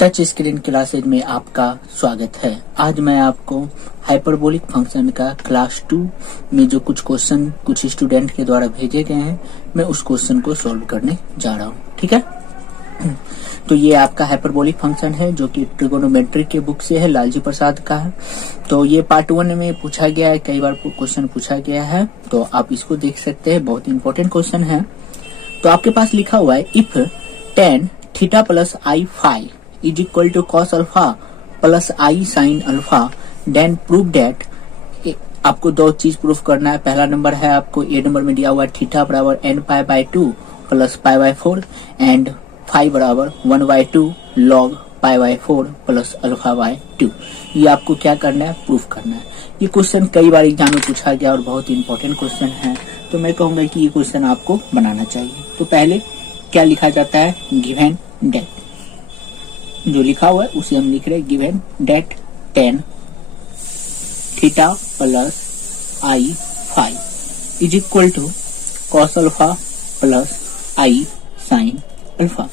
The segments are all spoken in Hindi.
टच स्क्रीन क्लासेज में आपका स्वागत है। आज मैं आपको हाइपरबोलिक फंक्शन का क्लास 2 में जो कुछ क्वेश्चन कुछ स्टूडेंट के द्वारा भेजे गए हैं, मैं उस क्वेश्चन को सॉल्व करने जा रहा हूँ। ठीक है, तो ये आपका हाइपरबोलिक फंक्शन है जो कि ट्रिगोनोमेट्री के बुक से है, लालजी प्रसाद का है। तो ये पार्ट 1 में पूछा गया है, कई बार क्वेश्चन पूछा गया है, तो आप इसको देख सकते हैं। बहुत इंपॉर्टेंट क्वेश्चन है। तो आपके पास लिखा हुआ है if tan theta plus i phi is equal to cos alpha plus i sine alpha, then prove that. आपको दो चीज प्रूफ करना है। पहला नंबर है, आपको ए नंबर में दिया हुआ है थीटा बराबर n pi by 2 plus pi by 4 and phi बराबर 1/2 log pi by 4 plus alpha by 2। ये आपको क्या करना है, प्रूफ करना है। ये क्वेश्चन कई बार एग्जाम में पूछा गया और बहुत इंपॉर्टेंट क्वेश्चन है, तो मैं कहूंगा कि ये क्वेश्चन आपको बनाना चाहिए। तो पहले क्या लिखा जाता है, गिवन डेट। जो लिखा हुआ है उसे हम लिख रहे हैं, given that tan theta plus i phi is equal to cos alpha plus i sine alpha.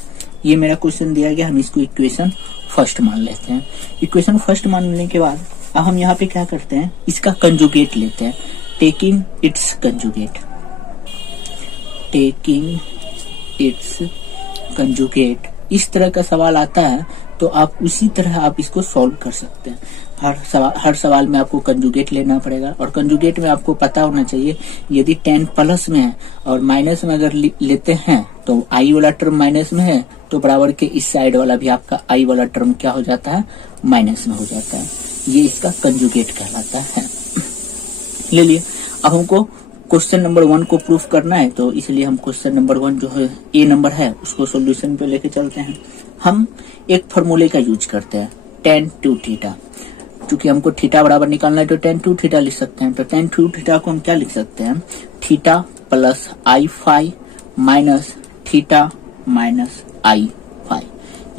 ये मेरा क्वेश्चन दिया गया, हम इसको इक्वेशन फर्स्ट मान लेते हैं। इक्वेशन फर्स्ट मानने के बाद अब हम यहाँ पे क्या करते हैं, इसका कंजुगेट लेते हैं। Taking it's conjugate, taking it's conjugate. इस तरह का सवाल आता है तो आप उसी तरह आप इसको सॉल्व कर सकते हैं। हर सवाल में आपको कंजुगेट लेना पड़ेगा, और कंजुगेट में आपको पता होना चाहिए, यदि tan प्लस में है और माइनस में अगर लेते हैं तो आई वाला टर्म माइनस में है, तो बराबर के इस साइड वाला भी आपका आई वाला टर्म क्या हो जाता है, माइनस में हो जाता है। ये इसका कंजुगेट कहलाता है। ले लिए। अब हमको क्वेश्चन नंबर 1 को प्रूफ करना है, तो इसलिए हम क्वेश्चन नंबर 1 जो है ए नंबर है उसको सॉल्यूशन पे लेके चलते हैं। हम एक फॉर्मूले का यूज करते हैं, tan 2 थीटा। चूंकि हमको थीटा बराबर निकालना है तो tan 2 थीटा लिख सकते हैं। तो tan 2 थीटा को हम क्या लिख सकते हैं, theta plus i phi minus theta minus I phi,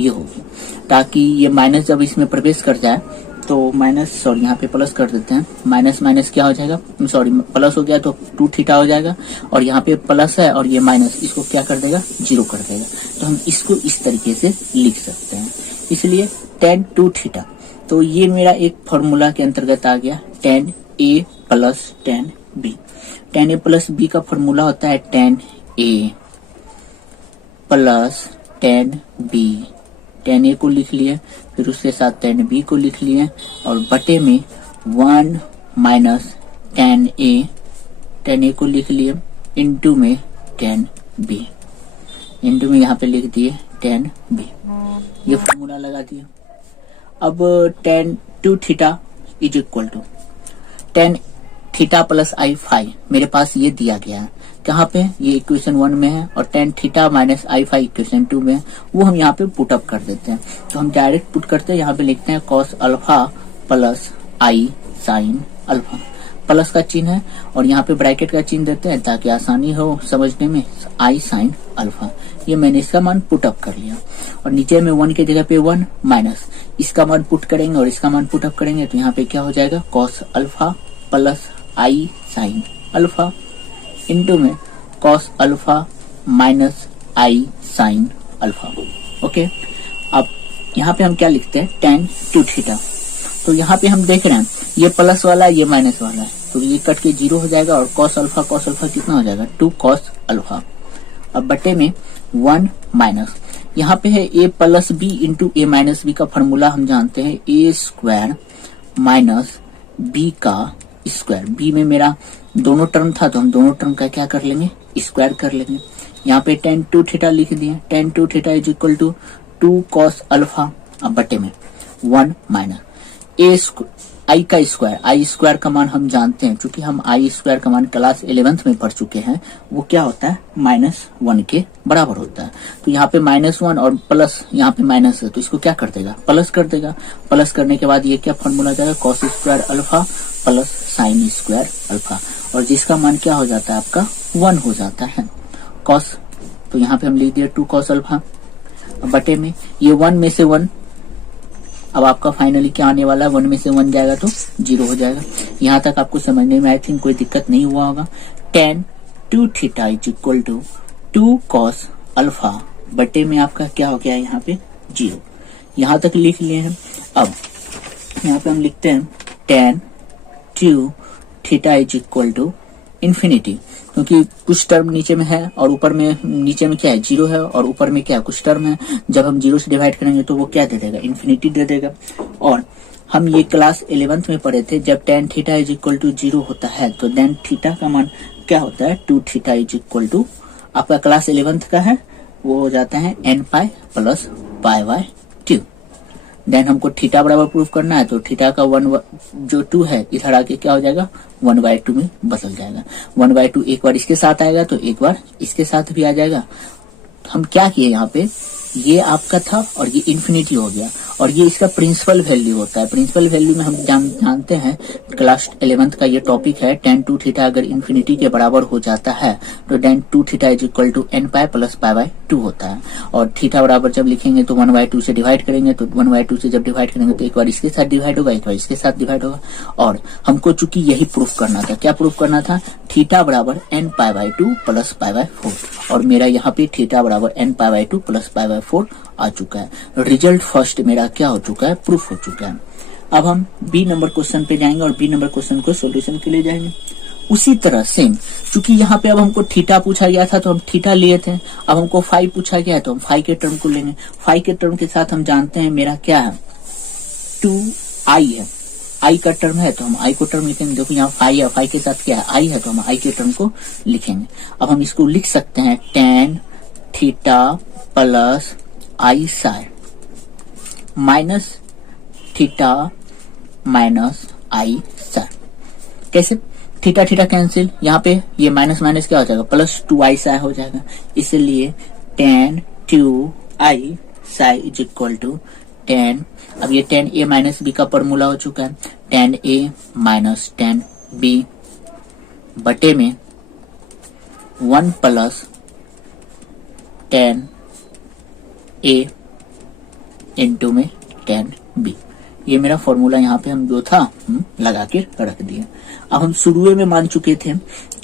ये होगी। ताकि ये माइनस जब इसमें प्रवेश कर जाए तो माइनस, सॉरी यहाँ पे प्लस कर देते हैं, माइनस माइनस क्या हो जाएगा, सॉरी प्लस हो गया तो 2 थीटा हो जाएगा, और यहाँ पे प्लस है और ये माइनस, इसको क्या कर देगा, 0 कर देगा। तो हम इसको इस तरीके से लिख सकते हैं, इसलिए tan 2 थीटा। तो ये मेरा एक फॉर्मूला के अंतर्गत आ गया, tan a plus tan b। tan a plus b का फॉर्मूला होता है tan a plus tan b। tan a को लिख लिए, फिर उसके साथ tan b को लिख लिए, और बटे में 1 माइनस tan a को लिख लिए, इंटू में tan b, इंटू में यहाँ पे लिख दिए tan b। ये फॉर्मूला लगा दिया। अब tan 2 theta is equal to tan theta plus i phi, मेरे पास ये दिया गया है। कहाँ पे, ये इक्वेशन 1 में है, और tan थीटा माइनस आई फाई इक्वेशन 2 में है, वो हम यहाँ पे पुट अप कर देते हैं। तो हम डायरेक्ट पुट करते हैं, यहाँ पे लिखते हैं cos alpha plus i sine alpha. Plus का चिन्ह है और यहाँ पे ब्रैकेट का चिन्ह देते हैं ताकि आसानी हो समझने में, आई साइन अल्फा। ये मैंने इसका मान पुट अप कर लिया, और नीचे में 1 की जगह पे 1 माइनस इसका मान पुट करेंगे और इसका मान पुट अप करेंगे, तो यहाँ पे क्या हो जाएगा, cos alpha plus i sine alpha into में cos alpha minus i sine alpha. Okay, अब यहाँ पे हम क्या लिखते हैं, tan 2 थीटा। तो यहाँ पे हम देख रहे हैं ये प्लस वाला ये माइनस वाला है, तो ये कट के 0 हो जाएगा, और कॉस अल्फा कितना हो जाएगा, 2 कॉस अल्फा। अब बटे में 1 माइनस, यहाँ पे है a plus B into A minus b का फॉर्मूला हम जानते हैं, a स्क्वायर माइनस b का स्क्वायर। b में मेरा दोनों टर्म था तो हम दोनों टर्म का क्या कर लेंगे, स्क्वायर कर लेंगे। यहाँ पे tan 2 थीटा लिख दिए, tan 2 theta is equal to 2 cos alpha. अब बटे में 1 माइनस आई का स्क्वायर, आई स्क्वायर का मान हम जानते हैं, क्योंकि हम आई स्क्वायर का मान क्लास 11th में पढ़ चुके हैं, वो क्या होता है, -1 के बराबर होता है। तो यहाँ पे -1 और प्लस यहाँ पे माइनस है, तो इसको क्या कर देगा, प्लस कर देगा। प्लस करने के बाद ये क्या फॉर्मूला जाएगा, cos square alpha plus sine square alpha, और जिसका मान क्या हो जाता है आपका 1 हो जाता है कॉस। तो यहाँ पे हम लिख दिए 2 कॉस अल्फा, बटे में ये 1 में से 1, अब आपका फाइनली क्या आने वाला है, 1 में से 1 जाएगा तो 0 हो जाएगा। यहाँ तक आपको समझने में आई थिंक कोई दिक्कत नहीं हुआ होगा। tan 2 theta is equal to 2 cos alpha, बटे में आपका क्या हो गया यहाँ पे 0। यहाँ तक लिख लिए हैं। अब यहाँ पे हम लिखते हैं tan 2 theta is equal to infinity, क्योंकि कुछ टर्म नीचे में है और ऊपर में, नीचे में क्या है, 0 है और ऊपर में क्या है, कुछ टर्म है। जब हम 0 से डिवाइड करेंगे तो वो क्या दे देगा, इन्फिनिटी दे देगा। और हम ये क्लास 11th में पढ़े थे, जब tan theta is equal to 0 होता है तो देन थीटा का मान क्या होता है, 2 थीटा इज इक्वल टू, आपका क्लास 11th का है, वो हो जाता है n pi plus pi by 2। Then हमको थीटा बराबर प्रूफ करना है, तो थीटा का 1 जो 2 है इधर आके क्या हो जाएगा, 1/2 में बदल जाएगा। 1/2 एक बार इसके साथ आएगा तो एक बार इसके साथ भी आ जाएगा। हम क्या किए यहाँ पे, ये आपका था और ये इन्फिनिटी हो गया, और ये इसका प्रिंसिपल वैल्यू होता है। प्रिंसिपल वैल्यू में हम जानते हैं, क्लास 11th का ये टॉपिक है, tan 2 थीटा अगर इन्फिनिटी के बराबर हो जाता है तो tan 2 theta is equal to n pi plus pi by 2 होता है। और थीटा बराबर जब लिखेंगे तो 1/2 से डिवाइड करेंगे, तो 1/2 से जब डिवाइड करेंगे तो एक बार इसके साथ डिवाइड होगा, एक बार इसके साथ डिवाइड होगा। और हमको चूंकि यही प्रूफ करना था, क्या प्रूफ करना था, थीटा बराबर n pi by 2 plus pi by 4, और मेरा यहाँ पे थीटा बराबर n pi by 2 plus pi by 4 आ चुका है। रिजल्ट फर्स्ट मेरा क्या हो चुका है, प्रूफ हो चुका है। अब हम बी नंबर क्वेश्चन पे जाएंगे और बी नंबर क्वेश्चन को सॉल्यूशन के लिए जाएंगे। उसी तरह सेम, क्योंकि यहाँ पे अब हमको थीटा पूछा गया था तो हम थीटा लिए थे, अब हमको फाई पूछा गया है तो हम फाई के टर्म को लेंगे। फाई के टर्म के साथ हम जानते हैं मेरा क्या है, 2i है, आई का टर्म है तो हम आई को टर्म लिखेंगे। देखो यहाँ फाई है, फाई के साथ क्या है, आई है, तो हम आई के टर्म को लिखेंगे। अब हम इसको लिख सकते हैं tan थीटा प्लस आई साई माइनस थीटा माइनस आई साई। कैसे, थीटा थीटा कैंसिल, यहाँ पे ये माइनस माइनस क्या हो जाएगा, प्लस 2i साई हो जाएगा। इसलिए tan 2i psi is equal to tan, अब ये tan a माइनस बी का फॉर्मूला हो चुका है, tan a minus tan b बटे में 1 प्लस tan a इंटू में tan b। ये मेरा फॉर्मूला यहाँ पे हम जो था लगा के रख दिए। अब हम शुरू में मान चुके थे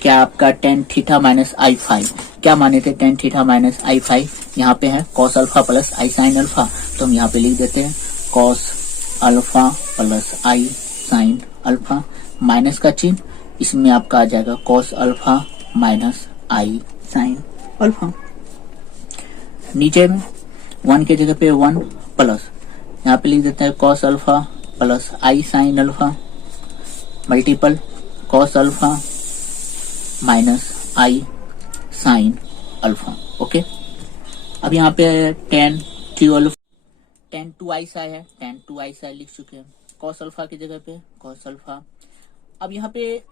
क्या, आपका tan थीटा माइनस आई फाई, क्या माने थे, tan थीटा माइनस आई फाई, यहाँ पे है cos alpha plus i sine alpha, तो हम यहाँ पे लिख देते हैं cos alpha plus i sine alpha, minus का चिन्ह, इसमें आपका आ जाएगा cos alpha minus i sine alpha. नीचे में 1 के जगह पे 1 प्लस, यहाँ पे लिख देते हैं cos alpha plus i sine alpha multiple cos alpha minus i sine alpha. Okay, अब यहाँ पे tan 2i साई है, tan 2i साई लिख चुके हैं, cos अल्फा की जगह पे cos अल्फा। अब यहाँ पे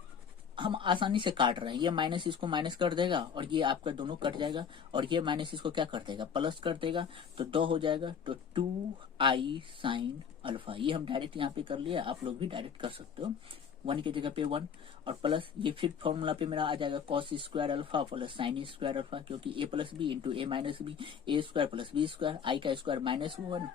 हम आसानी से काट रहे हैं, ये माइनस इसको माइनस कर देगा और ये आपका दोनों कट जाएगा, और ये माइनस इसको क्या कर देगा, प्लस कर देगा, तो 2 हो जाएगा, तो 2i साइन अल्फा। ये हम डायरेक्ट यहाँ पे कर लिया, आप लोग भी डायरेक्ट कर सकते हो, 1 की जगह पे 1 और प्लस ये फिर फॉर्मूला पे मेरा आ जाएगा cos square alpha plus sine square alpha, क्योंकि a plus B into A minus B, A square plus B square, i का स्क्वायर माइनस 1,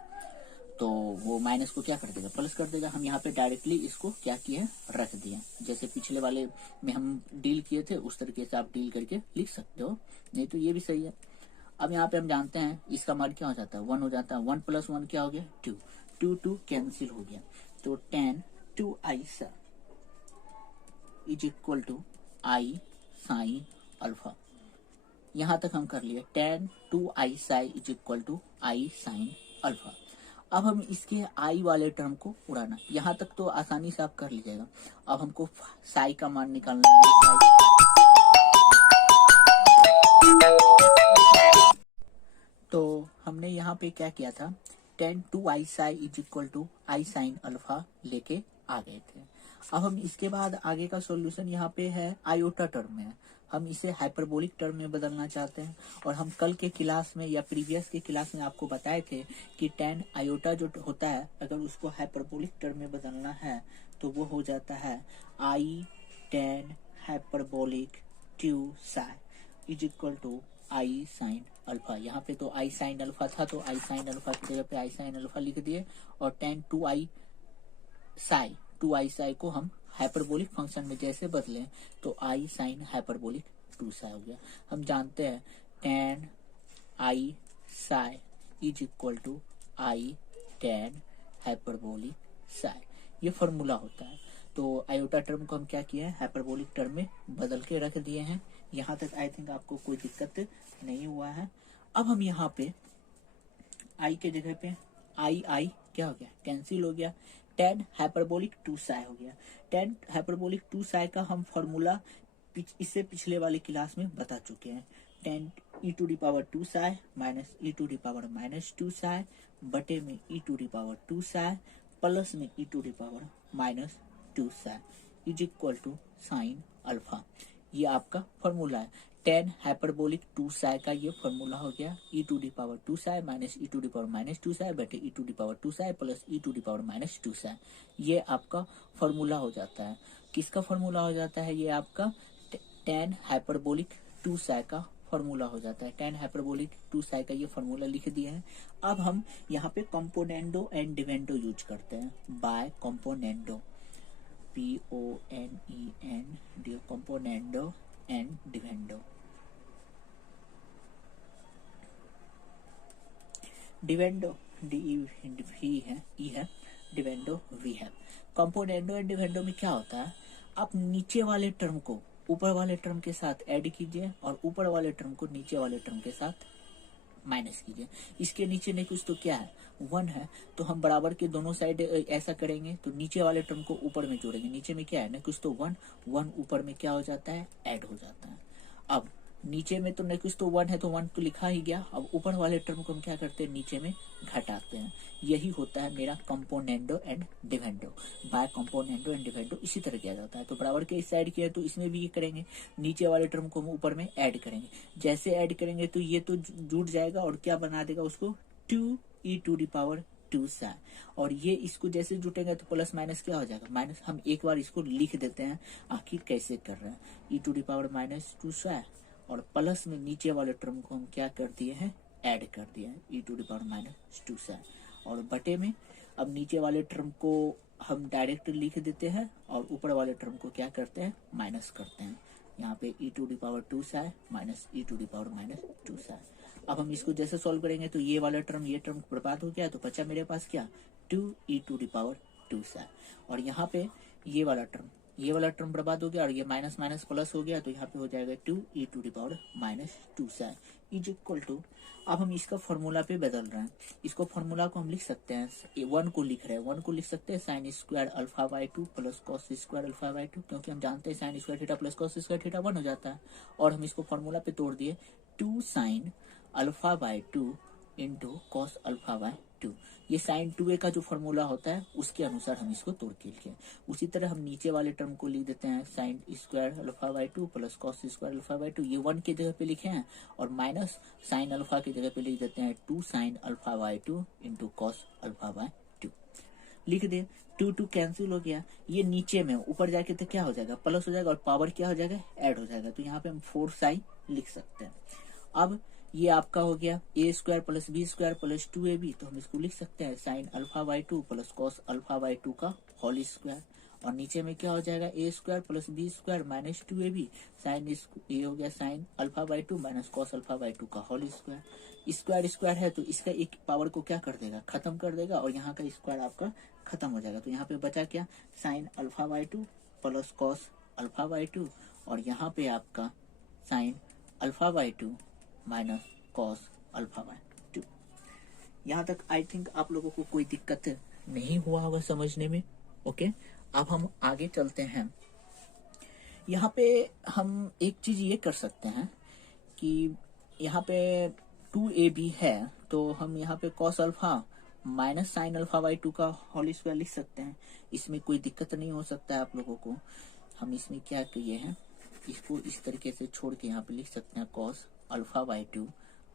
तो वो माइनस को क्या कर देगा, प्लस कर देगा। हम यहाँ पे डायरेक्टली इसको क्या किया, रख दिया, जैसे पिछले वाले में हम डील किए थे उस तरीके से आप डील करके लिख सकते हो, नहीं तो ये भी सही है। अब यहाँ पे हम जानते हैं इसका मान क्या हो जाता है, 1 हो जाता है, 1 प्लस 1 क्या हो गया, 2, 2 कैंसिल हो गया, तो tan 2i is equal to i sine alpha. यहाँ तक हम कर लिए, tan 2i psi is equal to i sine alpha. अब हम इसके आई वाले टर्म को उड़ाना, यहाँ तक तो आसानी से आप कर लीजिएगा। अब हमको साई का मान निकालना है, तो हमने यहाँ पे क्या किया था, tan 2i psi is equal to i sine alpha लेके आ गए थे। अब हम इसके बाद आगे का सॉल्यूशन यहाँ पे है आयोटा टर्म में, हम इसे हाइपरबोलिक टर्म में बदलना चाहते हैं। और हम कल के क्लास में या प्रीवियस के क्लास में आपको बताए थे कि tan आयोटा जो होता है, अगर उसको हाइपरबोलिक टर्म में बदलना है तो वो हो जाता है i tan hyperbolic 2 psi is equal to i sine alpha. यहाँ पे तो आई साइन अल्फा था, तो आई साइन अल्फा की जगह पे आई साइन अल्फा लिख दिए, और tan 2i साई को हम हाइपरबोलिक फंक्शन में जैसे बदलें तो आई साइन हाइपरबोलिक 2 साई हो गया। हम जानते हैं tan i psi is equal to i tan hyperbolic sine, ये फॉर्मूला होता है। तो आयोटा टर्म को हम क्या किया है, हाइपरबोलिक टर्म में बदल के रख दिए हैं। यहाँ तक आई थिंक आपको कोई दिक्कत नहीं हुआ है। अब हम यहाँ पे आई के जगह पे आई क्या हो गया, कैंसिल हो गया। टेन हाइपरबोलिक टू साई हो गया। टेन हाइपरबोलिक टू साई का हम फॉर्मूला इससे पिछले वाली क्लास में बता चुके हैं। टेन e to the power two psi minus e to the power minus two psi बटे में e to the power two psi plus में e to the power minus two psi is equal to sine alpha. ये आपका फॉर्मूला है। टेन हाइपरबोलिक टू साई का ये फॉर्मूला हो गया e to the power two psi minus e to the power minus two psi बटे e to the power two psi plus e to the power minus two psi. ये आपका फॉर्मूला हो जाता है। किसका फॉर्मूला हो जाता है, ये आपका टेन हाइपरबोलिक टू साई का फॉर्मूला हो जाता है। टेन हाइपरबोलिक टू साई का ये फॉर्मूला लिख दिए हैं। अब हम यहाँ पे कंपोनेंडो एंड डिवेंडो यूज करते हैं। By componendo PONEN componendo and dividendo. Dividendo D है, ई है, डिवेंडो वी है। कंपोनेंडो एंड डिवेंडो में क्या होता है, आप नीचे वाले टर्म को ऊपर वाले टर्म के साथ ऐड कीजिए और ऊपर वाले टर्म को नीचे वाले टर्म के साथ माइनस कीजिए। इसके नीचे नहीं कुछ तो क्या है, वन है, तो हम बराबर के दोनों साइड ऐसा करेंगे तो नीचे वाले टर्म को ऊपर में जोड़ेंगे। नीचे में क्या है, नहीं कुछ तो वन, वन ऊपर में क्या हो जाता है, ऐड हो जाता है। अब नीचे में तो नहीं कुछ तो वन है तो वन तो लिखा ही गया। अब ऊपर वाले टर्म को हम क्या करते हैं, नीचे में घटाते हैं। यही होता है मेरा componendo and dividendo. By componendo and dividendo इसी तरह किया जाता है। तो बराबर के इस साइड किया तो इसमें भी ये करेंगे, नीचे वाले टर्म को हम ऊपर में ऐड करेंगे। जैसे ऐड करेंगे तो ये तो जुड़ जाएगा और क्या बना देगा उसको, two e to the power two psi. और ये इसको जैसे जुटेगा तो प्लस माइनस क्या हो जाएगा, माइनस। हम एक बार इसको लिख देते हैं आखिर कैसे कर रहे हैं, e to the power minus two psi और प्लस में नीचे वाले टर्म को हम क्या कर दिए हैं, ऐड कर दिए हैं, e to the power minus two psi. और बटे में अब नीचे वाले टर्म को हम डायरेक्ट लिख देते हैं और ऊपर वाले टर्म को क्या करते हैं, माइनस करते हैं। यहाँ पे e to the power two psi minus e to the power minus two psi. अब हम इसको जैसे सॉल्व करेंगे तो ये वाला टर्म ये टर्म बर्बाद हो गया, तो बचा मेरे पास क्या, two e to the power two psi. और यहाँ पे ये वाला टर्म बर्बाद हो गया और ये माइनस माइनस प्लस हो गया, तो यहाँ पे हो जाएगा two e to the power minus two psi is equal to. अब हम इसका फॉर्मूला पे बदल रहे हैं। इसको फॉर्मूला को हम लिख सकते हैं, वन को लिख रहे हैं, वन को लिख सकते हैं sign square alpha by two plus cos square alpha by to, क्योंकि हम जानते हैं sine square theta plus cos square theta one हो जाता है। और हम इसको फॉर्मूला पे तोड़ दिए, two sine alpha by two into cos alpha by two. ये साइन 2a का जो फॉर्मूला होता है उसके अनुसार हम इसको तोड़ के लिखे। उसी तरह हम नीचे वाले टर्म को लिख देते हैं sign square alpha by two plus cos square alpha by two, ये वन की जगह पे लिखे हैं, और माइनस साइन अल्फा की जगह पे लिख देते हैं two sine alpha by two into cos alpha by two. लिख दे, टू टू कैंसिल हो गया, ये नीचे में, ऊपर जाके तो क्या हो जाएगा, प्लस हो जाएगा और पावर क्या हो जाएगा, ऐड हो जाएगा। तो यहाँ पे हम फोर साइन लिख सकते हैं। अब ये आपका हो गया a square plus B square plus two a b, तो हम इसको लिख सकते हैं sine alpha by two plus cos alpha by two का होल स्क्वायर। और नीचे में क्या हो जाएगा, a square plus B square minus two a b, sine ये हो गया sine alpha by two minus cos alpha by two का होल स्क्वायर। स्क्वायर स्क्वायर है तो इसका एक पावर को क्या कर देगा, खत्म कर देगा, और यहाँ का स्क्वायर आपका खत्म हो जाएगा। तो यहाँ पे बचा क्या, sign alpha by two plus cos alpha by to, और यहाँ पे आपका sign alpha by two minus cos alpha by to. यहाँ तक आई थिंक आप लोगों को कोई दिक्कत नहीं हुआ होगा समझने में। ओके, अब हम आगे चलते हैं। यहाँ पे हम एक चीज ये कर सकते हैं कि यहाँ पे 2ab है तो हम यहाँ पे cos alpha minus sine alpha by two का होल स्क्वायर लिख सकते हैं। इसमें कोई दिक्कत नहीं हो सकता है आप लोगों को। हम इसमें क्या किए हैं, इसको इस तरीके से छोड़ के यहाँ पे लिख सकते हैं cos alpha by two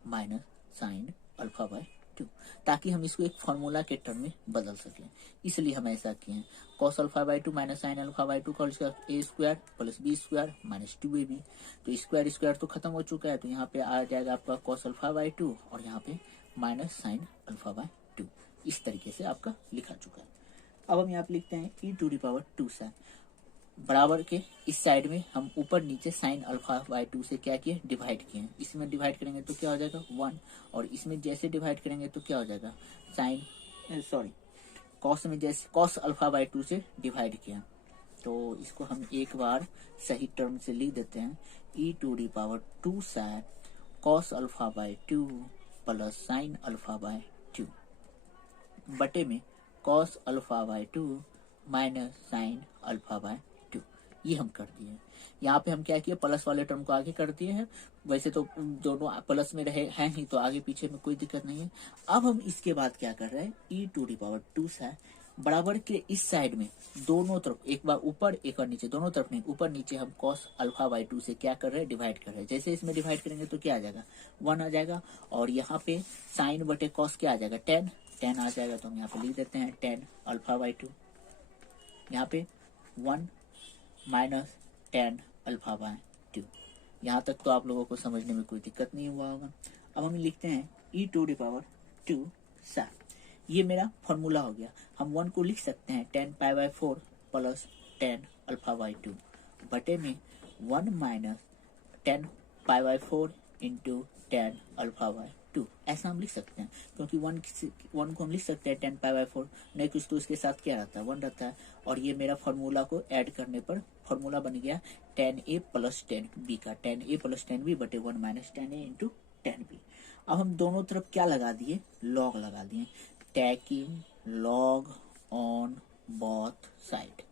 minus sine alpha by to, ताकि हम इसको एक फॉर्मूला के टर्म में बदल सकें। इसलिए हम ऐसा किए हैं, cos alpha by two minus sine alpha by two का a square plus B square minus two a b. तो स्क्वायर स्क्वायर तो खत्म हो चुका है, तो यहाँ पे आ जाएगा आपका कॉस अल्फा बाई टू और यहाँ पे minus sine alpha by to. इस तरीके से आपका लिखा चुका है। अब हम यहाँ पे लिखते हैं e to the power two sine, बराबर के इस साइड में हम ऊपर नीचे साइन अल्फा बाई टू से क्या किए, डिवाइड किए। इसमें डिवाइड करेंगे तो क्या हो जाएगा, वन, और इसमें जैसे डिवाइड करेंगे तो क्या हो जाएगा, साइन सॉरी कॉस में जैसे कॉस अल्फा बाय 2 से डिवाइड किया, तो इसको हम एक बार सही टर्म से लिख देते हैं e⁻² sine cos alpha by 2 plus sine alpha by 2 बटे में cos alpha by 2 minus sine alpha by 2। ये हम कर दिए। यहाँ पे हम क्या किए, प्लस वाले टर्म को आगे कर दिए हैं। वैसे तो दोनों प्लस में रहे हैं ही, तो आगे पीछे में कोई दिक्कत नहीं है। अब हम इसके बाद क्या कर रहे हैं, e⁻² साइन बराबर के इस साइड में दोनों तरफ, एक बार ऊपर एक बार नीचे, दोनों तरफ नहीं, ऊपर नीचे हम कॉस अल्फा बाय 2 से क्या कर रहे हैं, डिवाइड कर रहे हैं। जैसे इसमें डिवाइड करेंगे तो क्या आ जाएगा, 1 आ जाएगा। और यहाँ पे साइन बटे कॉस क्या आ जाएगा, 10 आ जाएगा। तो हम यहाँ पे लिख देते हैं 10 अल्फा बाय 2। यहाँ पे 1 माइनस 10 अल्फा बाय 2। यहाँ तक तो आप लोगों को समझने में कोई दिक्कत नहीं हुआ होगा। अब हम लिखते हैं e⁻² साइन। ये मेरा फॉर्मूला हो गया। हम 1 को लिख सकते हैं 10 pi by 4 plus 10 alpha by 2 बटे में 1 minus 10 pi by 4 into 10 alpha by 2। ऐसा हम लिख सकते हैं, क्योंकि 1 को हम लिख सकते हैं 10 पाई बाय 4, नहीं कुछ तो इसके साथ क्या रहता है, 1 रहता है। और ये मेरा फॉर्मूला को ऐड करने पर फॉर्मूला बन गया 10a प्लस 10b का, 10a प्लस 10b बटे 1 माइनस 10a इंटू 10b। अब हम दोनों तरफ क्या लगा दिए, लॉग लगा दिए। Tacking log on both side,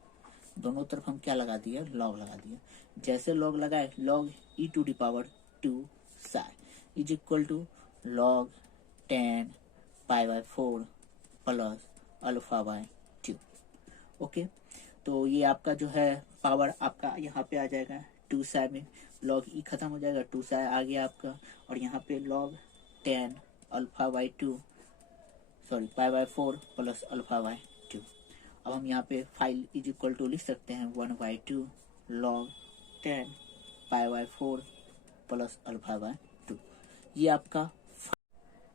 दोनों तरफ हम क्या लगा दिए, लॉग लगा दिए। जैसे लॉग लगाए, log e⁻² sine is equal to log 10 pi by 4 plus alpha by 2। Okay, तो ये आपका जो है पावर आपका यहाँ पे आ जाएगा 2 साइन में, लॉग ई खत्म हो जाएगा, 2 साइन आ गया आपका। और यहाँ पे log 10 alpha by 2 sorry pi by 4 plus alpha by 2। अब हम यहाँ पे फाइल इज इक्वल टू लिख सकते हैं 1/2 log 10 pi by 4 plus alpha by 2। ये आपका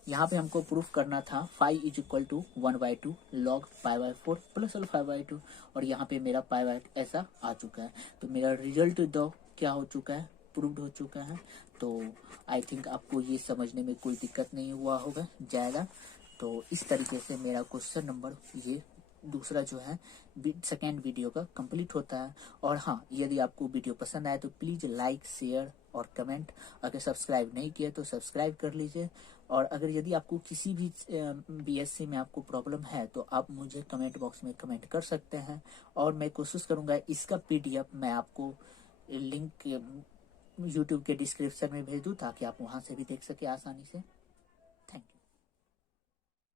यहाँ पे हमको प्रूफ करना था phi is equal to 1/2 log pi by 4 plus alpha by 2, और यहाँ पे मेरा पाई बाय ऐसा आ चुका है। तो मेरा रिजल्ट दो क्या हो चुका है, प्रूव्ड हो चुका है। तो आई थिंक आपको ये समझने में कोई दिक्कत नहीं हुआ होगा जाएगा। तो इस तरीके से मेरा क्वेश्चन नंबर ये दूसरा जो है सेकेंड वीडियो का कंप्लीट होता है। और हाँ, यदि आपको वीडियो पसंद आए तो प्लीज लाइक शेयर और कमेंट, अगर सब्सक्राइब नहीं किया तो सब्सक्राइब कर लीजिए। और अगर यदि आपको किसी भी बीएससी में आपको प्रॉब्लम है तो आप मुझे कमेंट बॉक्स में कमेंट कर सकते हैं, और मैं कोशिश करूंगा इसका पीडीएफ मैं आपको लिंक यूट्यूब के डिस्क्रिप्शन में भेज दूं, ताकि आप वहां से भी देख सके आसानी से।